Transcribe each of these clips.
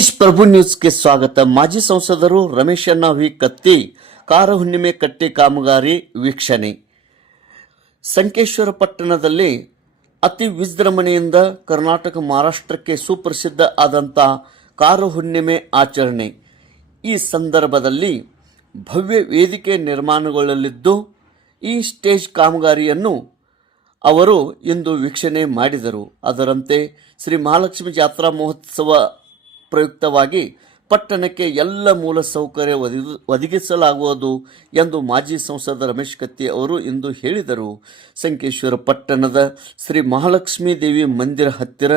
ತೇಜ್ ಪ್ರಭು ನ್ಯೂಸ್ಗೆ ಸ್ವಾಗತ. ಮಾಜಿ ಸಂಸದರು ರಮೇಶಣ್ಣ ವಿ ಕತ್ತಿ ಕಾರ ಹುಣ್ಣಿಮೆ ಕಟ್ಟೆ ಕಾಮಗಾರಿ ವೀಕ್ಷಣೆ. ಸಂಕೇಶ್ವರ ಪಟ್ಟಣದಲ್ಲಿ ಅತಿ ವಿಜೃಂಭಣೆಯಿಂದ ಕರ್ನಾಟಕ ಮಹಾರಾಷ್ಟ್ರಕ್ಕೆ ಸುಪ್ರಸಿದ್ಧ ಆದಂಥ ಕಾರ ಹುಣ್ಣಿಮೆ ಆಚರಣೆ. ಈ ಸಂದರ್ಭದಲ್ಲಿ ಭವ್ಯ ವೇದಿಕೆ ನಿರ್ಮಾಣಗೊಳ್ಳಲಿದ್ದು ಈ ಸ್ಟೇಜ್ ಕಾಮಗಾರಿಯನ್ನು ಅವರು ಇಂದು ವೀಕ್ಷಣೆ ಮಾಡಿದರು. ಅದರಂತೆ ಶ್ರೀ ಮಹಾಲಕ್ಷ್ಮಿ ಜಾತ್ರಾ ಮಹೋತ್ಸವ ಪ್ರಯುಕ್ತವಾಗಿ ಪಟ್ಟಣಕ್ಕೆ ಎಲ್ಲ ಮೂಲ ಸೌಕರ್ಯ ಒದಗಿಸಲಾಗುವುದು ಎಂದು ಮಾಜಿ ಸಂಸದ ರಮೇಶ್ ಕತ್ತಿ ಅವರು ಇಂದು ಹೇಳಿದರು. ಸಂಕೇಶ್ವರ ಪಟ್ಟಣದ ಶ್ರೀ ಮಹಾಲಕ್ಷ್ಮೀ ದೇವಿ ಮಂದಿರ ಹತ್ತಿರ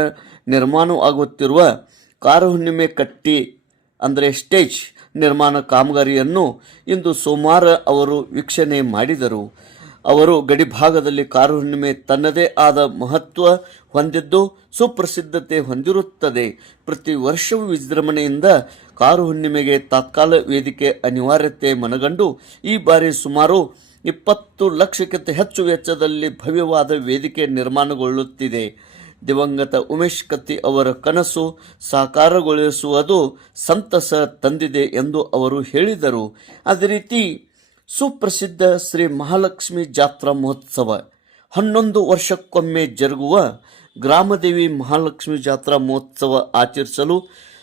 ನಿರ್ಮಾಣವಾಗುತ್ತಿರುವ ಕಾರ ಹುಣ್ಣಿಮೆ ಕಟ್ಟಿ ಅಂದರೆ ಸ್ಟೇಜ್ ನಿರ್ಮಾಣ ಕಾಮಗಾರಿಯನ್ನು ಇಂದು ಸೋಮವಾರ ಅವರು ವೀಕ್ಷಣೆ ಮಾಡಿದರು. ಅವರು ಗಡಿಭಾಗದಲ್ಲಿ ಕಾರ ಹುಣ್ಣಿಮೆ ತನ್ನದೇ ಆದ ಮಹತ್ವ ಹೊಂದಿದ್ದು ಸುಪ್ರಸಿದ್ಧತೆ ಹೊಂದಿರುತ್ತದೆ. ಪ್ರತಿ ವರ್ಷವೂ ವಿಜೃಂಭಣೆಯಿಂದ ಕಾರ ಹುಣ್ಣಿಮೆಗೆ ತಾತ್ಕಾಲ ವೇದಿಕೆ ಅನಿವಾರ್ಯತೆ ಮನಗಂಡು ಈ ಬಾರಿ ಸುಮಾರು 20 ಲಕ್ಷಕ್ಕಿಂತ ಹೆಚ್ಚು ವೆಚ್ಚದಲ್ಲಿ ಭವ್ಯವಾದ ವೇದಿಕೆ ನಿರ್ಮಾಣಗೊಳ್ಳುತ್ತಿದೆ. ದಿವಂಗತ ಉಮೇಶ್ ಕತ್ತಿ ಅವರ ಕನಸು ಸಾಕಾರಗೊಳಿಸುವುದು ಸಂತಸ ತಂದಿದೆ ಎಂದು ಅವರು ಹೇಳಿದರು. ಅದೇ ರೀತಿ ಸುಪ್ರಸಿದ್ಧ ಶ್ರೀ ಮಹಾಲಕ್ಷ್ಮಿ ಜಾತ್ರಾ ಮಹೋತ್ಸವ 11 ವರ್ಷಕ್ಕೊಮ್ಮೆ ಜರುಗುವ ಗ್ರಾಮದೇವಿ ಮಹಾಲಕ್ಷ್ಮಿ ಜಾತ್ರಾ ಮಹೋತ್ಸವ ಆಚರಿಸಲು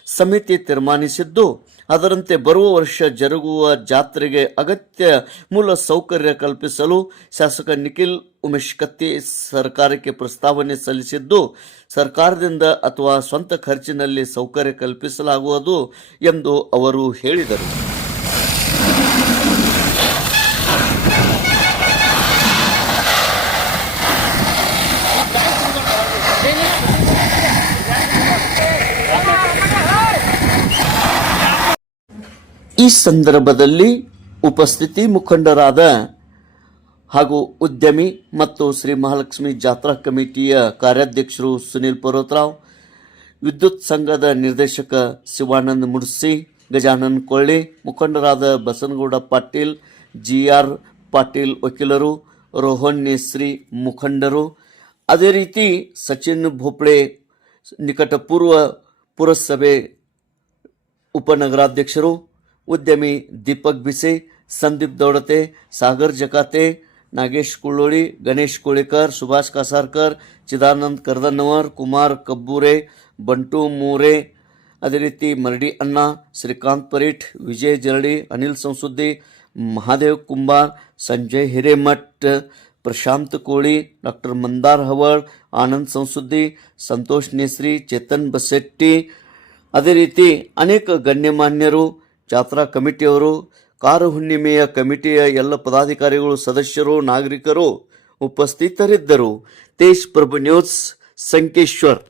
ಸಮಿತಿ ತೀರ್ಮಾನಿಸಿದ್ದು, ಅದರಂತೆ ಬರುವ ವರ್ಷ ಜರುಗುವ ಜಾತ್ರೆಗೆ ಅಗತ್ಯ ಮೂಲ ಸೌಕರ್ಯ ಕಲ್ಪಿಸಲು ಶಾಸಕ ನಿಖಿಲ್ ಉಮೇಶ್ ಕತ್ತಿ ಸರ್ಕಾರಕ್ಕೆ ಪ್ರಸ್ತಾವನೆ ಸಲ್ಲಿಸಿದ್ದು, ಸರ್ಕಾರದಿಂದ ಅಥವಾ ಸ್ವಂತ ಖರ್ಚಿನಲ್ಲಿ ಸೌಕರ್ಯ ಕಲ್ಪಿಸಲಾಗುವುದು ಎಂದು ಅವರು ಹೇಳಿದರು. ಈ ಸಂದರ್ಭದಲ್ಲಿ ಉಪಸ್ಥಿತಿ ಮುಖಂಡರಾದ ಹಾಗೂ ಉದ್ಯಮಿ ಮತ್ತು ಶ್ರೀ ಮಹಾಲಕ್ಷ್ಮಿ ಜಾತ್ರಾ ಕಮಿಟಿಯ ಕಾರ್ಯಾಧ್ಯಕ್ಷರು ಸುನೀಲ್ ಪರ್ವತರಾವ್, ವಿದ್ಯುತ್ ಸಂಘದ ನಿರ್ದೇಶಕ ಶಿವಾನಂದ ಮುಡ್ಸಿ, ಗಜಾನನ್ ಕೊಳ್ಳಿ, ಮುಖಂಡರಾದ ಬಸನಗೌಡ ಪಾಟೀಲ್, GR ಪಾಟೀಲ್ ವಕೀಲರು, ರೋಹನ್ ನೇಸ್ರಿ ಮುಖಂಡರು, ಅದೇ ರೀತಿ ಸಚಿನ್ ಭೋಪಳೆ ನಿಕಟಪೂರ್ವ ಪುರಸಭೆ ಉಪನಗರಾಧ್ಯಕ್ಷರು, ಉದ್ಯಮಿ ದೀಪಕ್ ಬಿಸೆ, ಸಂದೀಪ್ ದೌಡತೆ, ಸಾಗರ್ ಜಕಾತೆ, ನಾಗೇಶ್ ಕುಳ್ಳೋಳಿ, ಗಣೇಶ್ ಕೋಳಿಕರ್, ಸುಭಾಷ್ ಕಾಸಾರ್ಕರ್, ಚಿದಾನಂದ್ ಕರ್ದನ್ನವರ್, ಕುಮಾರ್ ಕಬ್ಬೂರೆ, ಬಂಟು ಮೂರೆ, ಅದೇ ರೀತಿ ಮರಡಿ ಅಣ್ಣ, ಶ್ರೀಕಾಂತ್ ಪರೀಠ್, ವಿಜಯ್ ಜರಡಿ, ಅನಿಲ್ ಸಂಸುದ್ದಿ, ಮಹಾದೇವ್ ಕುಂಬಾರ್, ಸಂಜಯ್ ಹಿರೇಮಠ್, ಪ್ರಶಾಂತ್ ಕೋಳಿ, ಡಾಕ್ಟರ್ ಮಂದಾರ್ ಹವಳ್, ಆನಂದ್ ಸಂಸುದ್ದಿ, ಸಂತೋಷ್ ನೇಸ್ರಿ, ಚೇತನ್ ಬಸೆಟ್ಟಿ, ಅದೇ ರೀತಿ ಅನೇಕ ಗಣ್ಯಮಾನ್ಯರು, ಜಾತ್ರಾ ಕಮಿಟಿಯವರು, ಕಾರ ಹುಣ್ಣಿಮೆಯ ಕಮಿಟಿಯ ಎಲ್ಲ ಪದಾಧಿಕಾರಿಗಳು, ಸದಸ್ಯರು, ನಾಗರಿಕರು ಉಪಸ್ಥಿತರಿದ್ದರು. ತೇಜ್ ಪ್ರಭು ನ್ಯೂಸ್, ಸಂಕೇಶ್ವರ್.